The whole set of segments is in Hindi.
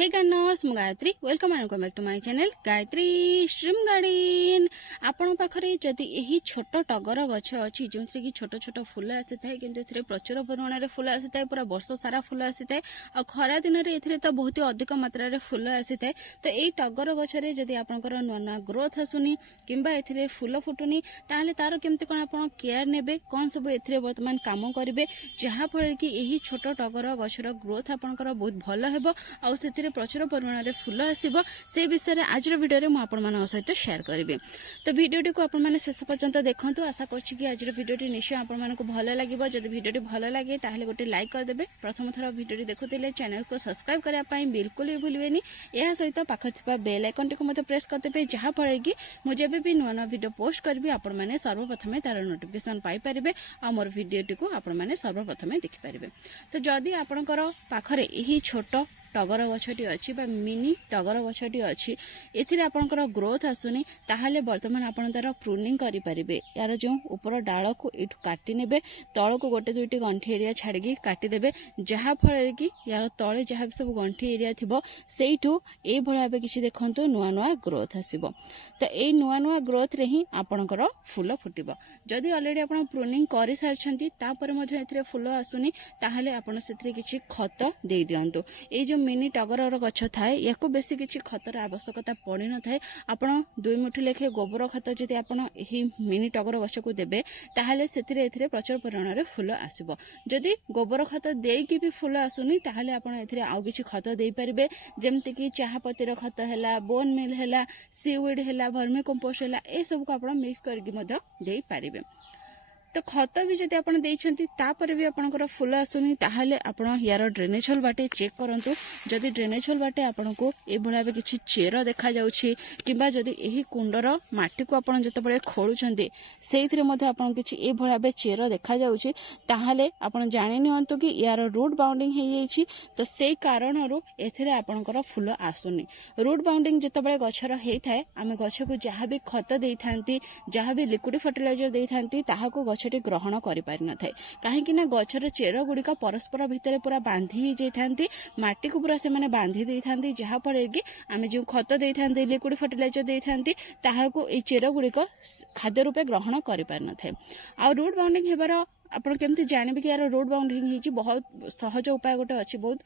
हे गाइस मु Gayatri welcome and welcome back to my channel Gayatri stream garden. आपण पाखरे जदि एही छोट टगर गछ अछि जोंथरे कि छोट छोट फूल आसी थाए किंतु एथरे प्रचुर परिमाण रे फूल आसी थाए पूरा वर्ष सारा फूल आसी थाए आ खरा दिन रे एथरे तो बहुत अधिक मात्रा रे फूल आसी थाए। तो एई टगर गछ रे जदि आपनकर नवा ग्रोथ आसुनी किंबा एथरे फूल फुटुनी ताहले तार केमते कोन आपण केयर नेबे कोन सब एथरे वर्तमान काम करिवे जहा फळ कि एही छोट टगर गछर ग्रोथ आपनकर बहुत भलो हेबो आ प्रचुर परिमाण में फूल आसो से विषय में आज भिडियो में आपण सहित शेयर करेंगे। तो भिडियोटी को आपण शेष पर्यंत देखूँ। आशा कर आज भिडियोटी निश्चय आपण भल लगे। जब भिडियोटी भल लगे ताहले गोटे लाइक करदे। प्रथम थर भिडियोटी देखुले चैनल को सब्सक्राइब करने बिल्कुल भी भूलें। यह सहित पाखर थी बेल आइकन टी प्रेस करदे जहाँफल कि मुझे भी नुआ नुआ भिडियो पोस्ट करी आपण मैंने सर्वप्रथम तार नोटिफिकेशन पाइपर आ मोर भिडियोटी को आपण मैंने सर्वप्रथम देखिपारे। तो जदि आपणकर पाखरे यही छोट टगर गछटी अच्छी मिनी टगर गछटी अच्छी एथिरे आपनकर ग्रोथ आसुनी ताहले वर्तमान आपण तार प्रूनिंग करि परिबे। यार जो ऊपर डाल को इठु काटी नेबे तळ को गोटे दुईटी गंठी एरिया छाड़ी काटी देबे जहा फल कि यार तळे जहा सब गंठी एरिया थिबो सेइठु ए भळा बे किछि देखंतु नुआ नुआ ग्रोथ आसीबो। तो ए नुआ नुआ ग्रोथ रे ही आपनकर फूल फुटिबो। जदि ऑलरेडी आपण प्रूनिंग करि सारछंती तापर मध्ये एथिरे फूल आसुनी ताहले आपण सेथिरे किछि खत देई दियंतु। ए जो मिनी टगर गछ थाए या बेसी किसी खतर आवश्यकता पड़ न थाए। आपण 2 मुठी लेखे गोबर खत जदि आपण एही मिनी टगर गछ को देबे ताहले सेथिरे एथिरे प्रचुर परिमाण रे फूल आसीबो। जदि गोबर खत देकी भी फूल आसुनी ताहले आपण एथिरे आउ किछि खत देई परिबे जेमति कि चाहा पतिर खत हैला बोन मिल हैला सीवीड हैला वर्मी कंपोस्ट हैला ए सब को आपण मिक्स करके मध्य देई परिबे। तो खत भी जदि आप तापर भी आपंकर फूल आसुनी ताहले आपण यार ड्रेनेज होल बाटे चेक करंतु। जदि ड्रेनेज होल बाटे आपण को ए भळा बे किछि चेर देखा जाउछि किबा जदि एही कुंडर माटी को आपण जते बळे खोळुछन्ते सेइथरे मध्ये आपण किछि ए भळा बे चेर देखा जाउछि ताहले आपण जानि नियंतु कि यार रूट बाउंडिंग हे जाइछि। तो से कारणरो एथिरे आपणकर फूल आसुनी। रूट बाउंडिंग जते बळे गछर हेइ थाए आमे गछ को जहा भी खत देई थांती जहा भी लिक्विड फर्टिलाइजर देई थांती ताहा को गछटी ग्रहण करि पारि न थाए काहेकि ना गछर चेर गुड़िका परस्पर भितर पूरा बांधी जाई थांती माटी को पूरा से माने बांधी देई थांती जहा पर कि आमे जो खत देई थांती लिक्विड फर्टिलाइजर देई थांती ताहा को ए चेर गुड़िका खाद्य रूपे ग्रहण करि पारि न थाए। आ रूट बाउंडिंग हेबार आपण केमति जानिबे कि यार रूट बाउंडिंग हिची बहुत सहज उपाय गोटे अछि। बहुत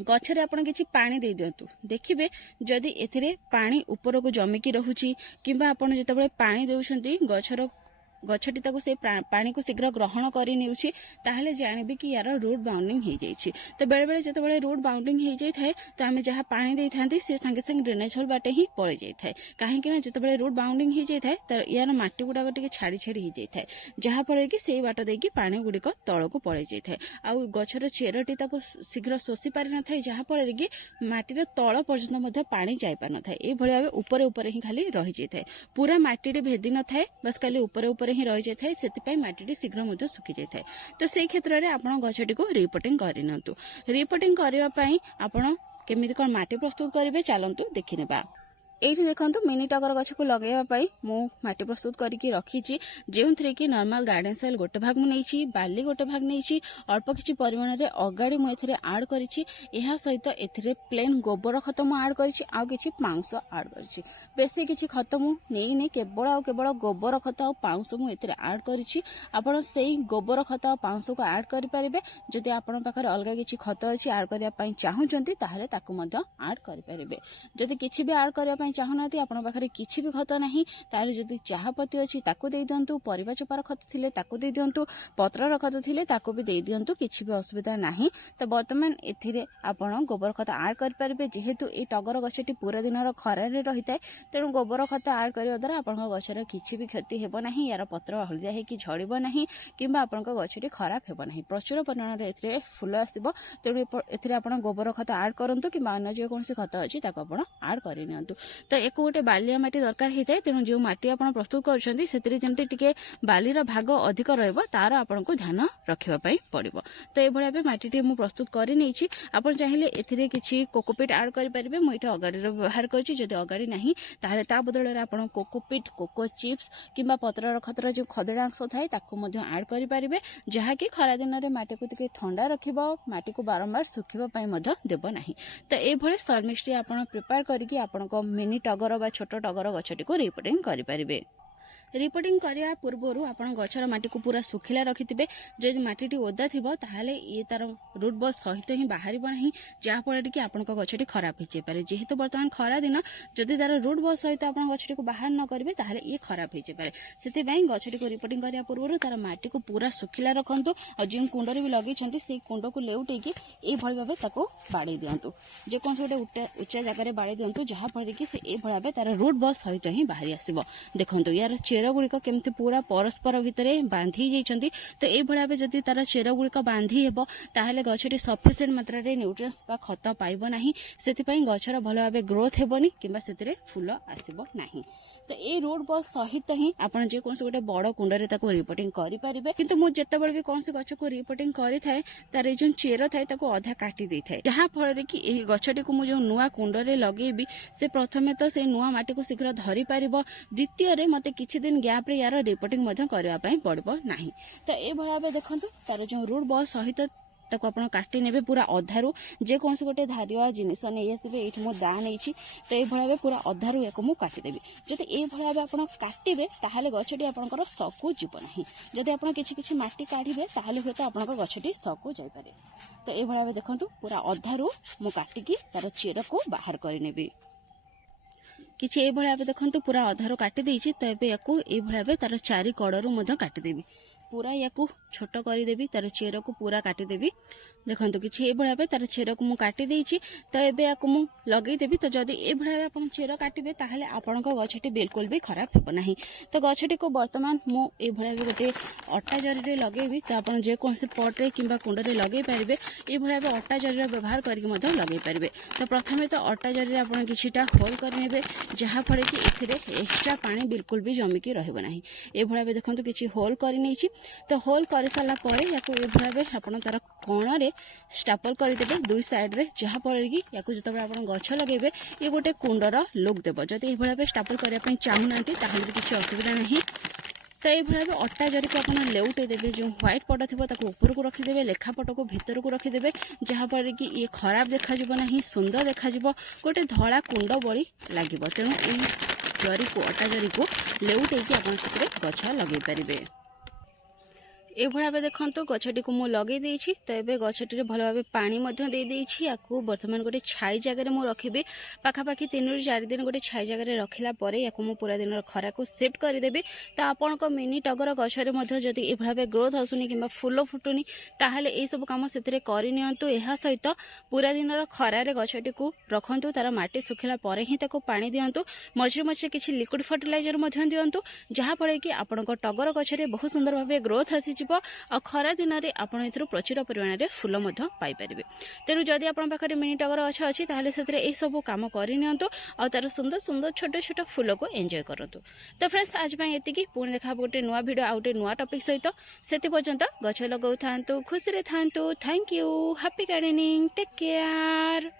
गछरे आपण किछि पानी दे दियंतु देखिबे जदि एथिरे पानी ऊपर को जमिकी रहुछि किबा आपण जतबे पानी देउछंती गछटी ताको से पानी को शीघ्र ग्रहण करि नेउछि ताहले जानिबे कि यार रूट बाउंडिंग हे जाइछि। तो बेले बेले जतबे रूट बाउंडिंग हे जाय थाए तो आमे जहा पानी देई थांती से संगे संगे ड्रेनेज होल बाटे ही पळे जाय थाए काहेकि ना जतबे रूट बाउंडिंग हे जाय थाए त यार माटी गुडा टिके छाड़ी छाड़ी हे जाय थाए जहा पळे कि सेई बाट देकी पानी गुडीको तळ को पळे जाय थाए। आ गछर चेरटी ताको शीघ्र सोसी पारि न थाए जहा पळे कि माटी रे तळ पर्यंत मध्ये पानी जाय पार न थाए ए भळिया ऊपर ऊपर ही खाली रहि जाय थाए पूरा माटी रे भेदी न थाए बस खाली ऊपर ऊपर ही रहि जाय थाए सेति माटी शीघ्र मध्ये सुखी जाय थाए। तो से क्षेत्र में आपण गछटी को रिपोर्टिंग करिनंतु। रिपोर्टिंग करबा पई आपण केमिति कोन माटी प्रस्तुत करिवे चलंतु देखिनेबा। एठी देखंतु मिनी टगर गछ को लगेबा पई मु माटी प्रस्तुत करिकि रखिछि जेउथरे कि नॉर्मल गार्डन सॉइल गोटे भाग मु नैछि बाली गोटे भाग नैछि अल्प किछि परिमाण रे अगाडी मु एथिरे ऐड करिछि। एहा सहित एथिरे प्लेन गोबर खत मु ऐड करिछि आ किछि पाउंस ऐड करिछि बेसी किछि खत मु नेइ केवल गोबर खत आ पाउंस मु एथिरे ऐड करिछि। आपण सेही गोबर खत आ पाउंस को ऐड करि परिबे जदि आपण पाखरे अलगा किछि खत अछि ऐड करिया पई चाहुचंती ताहले ताकु मध्य ऐड करि परिबे। जदि किछि भी ऐड करिया चाहूनाती आपण पाखरे किछि भी खत नाही तारे जदि चाहपत्ती अछि ताकू देई दियंतु परिबा चोपार खत थिले ताकू देई दियंतु पत्रर खत थिले ताकू भी देई दियंतु किछि भी असुविधा नाही। तो वर्तमान एथिरे आपण गोबर खत ऐड कर परिबे जेहेतु ए टगर गछटी पूरा दिनर खरा रे रहिताय तेणु गोबर खत ऐड करियो द्वारा आपण गछर किछि भी क्षति हेबो नाही यार पत्र हलदिया हे कि झड़िबो नाही किबा आपण गछटी खराब हेबो नाही प्रचुर परिमाण रे एथिरे फूल आसीबो। तेणु एथिरे आपण गोबर खत ऐड करंतु किबा अन्य जे कोनसी खत अछि ताको आपण ऐड करि नियंतु। तो एक गोटे बालिया माटी दरकार होता है तेणु जो माटी आप प्रस्तुत करते बालीर भाग अधिक तार आपन को ध्यान रखापी पड़ो। तो ये भाव माटी मुझे प्रस्तुत करनी आप चाहिए ए किसी कोकोपीट आड करेंगे मुझे अगाड़ी व्यवहार करी अगाड़ी ना ता बदल में आप कोकोपीट कोको चिप्स किंबा पतर खतर जो खदड़ांश थाए आड करेंगे जहाँकि खरा दिन में माटी को ठंडा रखिबो माटी को बारंबार सुखापी देव ना। तो ये सॉइल मिक्स आप प्रिपेयर करके आपण मिनी टगर बा छोट टगर गछटी को रिपोर्टिंग करेंगे। रिपोर्टिंग करने पूर्व आप गचर माटी को पूरा सुखिला रखिथे जब माटी ओदा थी ताहले ये तार रूट बॉल सहित ही बाहर ना जहाँफल कि आप गछटी खराब हो जाए जेहेतु बर्तमान खरा दिन जदि तार रूट बॉल सहित आप गछटी को बाहर न करेंगे ताहले ये खराब हो जाए से गछटी को रिपोर्टिंग करने पूर्व तार माटी को पूरा सुखिला रखु और जो कुंडे भी लगे से कुंड को लेउटेकी ये भाव बाड़े दिंतु जेको गोटे उच्चा जगह बाड़े दिंतु जहाँफल कि ये भाव तार रूट बॉल सहित ही बाहरी आसो। देखो यार चेर गुड़िक केमती पूरा परस्पर भितर बांधी जाइछन्ती। तो ये भाव जदि तार चेर गुड़िक बांधी हेबो ताहले गछटी सफिशिएंट मात्रा रे न्यूट्रिएंट्स बा खत पाइबो नाही सेति गछर भल भाव ग्रोथ हेबोनी किंबा सेतिरे फूल आसीबो नाही। तो ये रूट बॉल सहित ही आप गोटे बड़ कुंडे रिपोर्टिंग करेंगे किंतु मुझे जितेबाला भी कौन से गछ को रिपोर्टिंग करें तार जो चेर थाए अधा काटी दे था जहाँफल कि गछटी को मुझे नुआ कुंडे लगेबी से प्रथमे तो से नुआ माटी को शीघ्र धरी पार द्वितीय मत किसी दिन गैप रे यार रिपोर्टिंग करने पड़ो ना। तो ये भाव देखो तार जो रूट बॉल सहित ताको आपण काटी नेबे पूरा अधारू जेको गोटे धारिया जिनिस नहीं आसबे ये मुझे दा नहीं। तो ये भाव पूरा अधारू एक मुझे काटिदेवी जब ये भाव आप काटे ताहले गछटी आपंकर सकू जीव ना जदि आप किसी माटी काढ़े ताहले हुए तो आप गछटी सकू जापे। तो ये भाव देखो पूरा अधारू मुझे काटिकी तार चेर को बाहर करनेबी किसी ये भाव देखो पूरा अधारू काटी देछि। तो ये भाव तार चारि कड़रू काटिदेवी पूरा या छोट करदेवी तार चेर को पूरा काटिदेवी। देखो किसी ये भाव तार चेर को मुझे काटी देछि। तो ये लगेदेवी तो जदि ये भाव आप चेर काटे ताहले आपण गछटी बिल्कुल भी खराब हेबना। तो गछटी को बर्तमान मुझे भाव गोटे अटा जरी लगेबी तो आप जेकोसी पट्रे किंबा कुंडे लगे पारे ये भाव अटा जरी व्यवहार करके लगे पारे। तो प्रथमे तो अटा जरी आप किछिटा होल करने जहाँफल कि एक्स्ट्रा पानी बिल्कुल भी जमिकी रहा ये भाव देखो किसी होल कर तो होल कर सारापर या भाव आप तार कण स्टापल करदे दुई साइड रे जहाँफल कि जो आप गछ लगे ये गोटे कुंडर लुक देव जदि ये भाव स्टापल करने चाहूना किसी असुविधा ना। तो ये भाव अटा जरी को आप लेउटे देवे जो व्हाइट पट थी ऊपर को रखिदेवे लेखापट को भितर को रखिदेवे जहाँफल कि ये खराब देखा ना सुंदर देखा गोटे धला कुंड बड़ी लगे तेणु जरी को अटा जरी को लेउटे आप गछ लगे पारे। ये भाव देखो गछटी को मुझे लगे देछि। तो ये गछटी भल भाव पानी दे देछि याकू बर्तमान गोटे छाई जगह मुझे रखी पाखापाखि 3 ରୁ 4 दिन गोटे छाई जगह रखला पूरा दिन खरा को सेट करदेवी। तो आपण मिनी टगर गछरे जदि ये भाव ग्रोथ आसुनी कि फूल फुटुनी ताहले ये सब कम से करनियंतु। यह सहित पूरा दिन खरारे गछटी को रखंतु तार माटी सुखिला परे ही ताको पानी दियंतु मझे मझे किछि लिक्विड फर्टिलाइजर दियंतु जहाँफल कि आपण टगर गछरे बहुत सुंदर भाव ग्रोथ आसी आ खरा दिन में आप प्रचुर परिमाण में फूल पाइपर। तेणु जदि आप मिनी टगर गछ अच्छी से सब कम करनी आ तार सुंदर सुंदर छोट छोट फूल को एंजॉय करूँ। तो फ्रेंड्स आज ये पुणी देखा गोटे नुआ वीडियो आ गोटे नुआ टॉपिक सहित से पर्यंत गछ लगाऊ था खुशी था। Thank you happy gardening take care.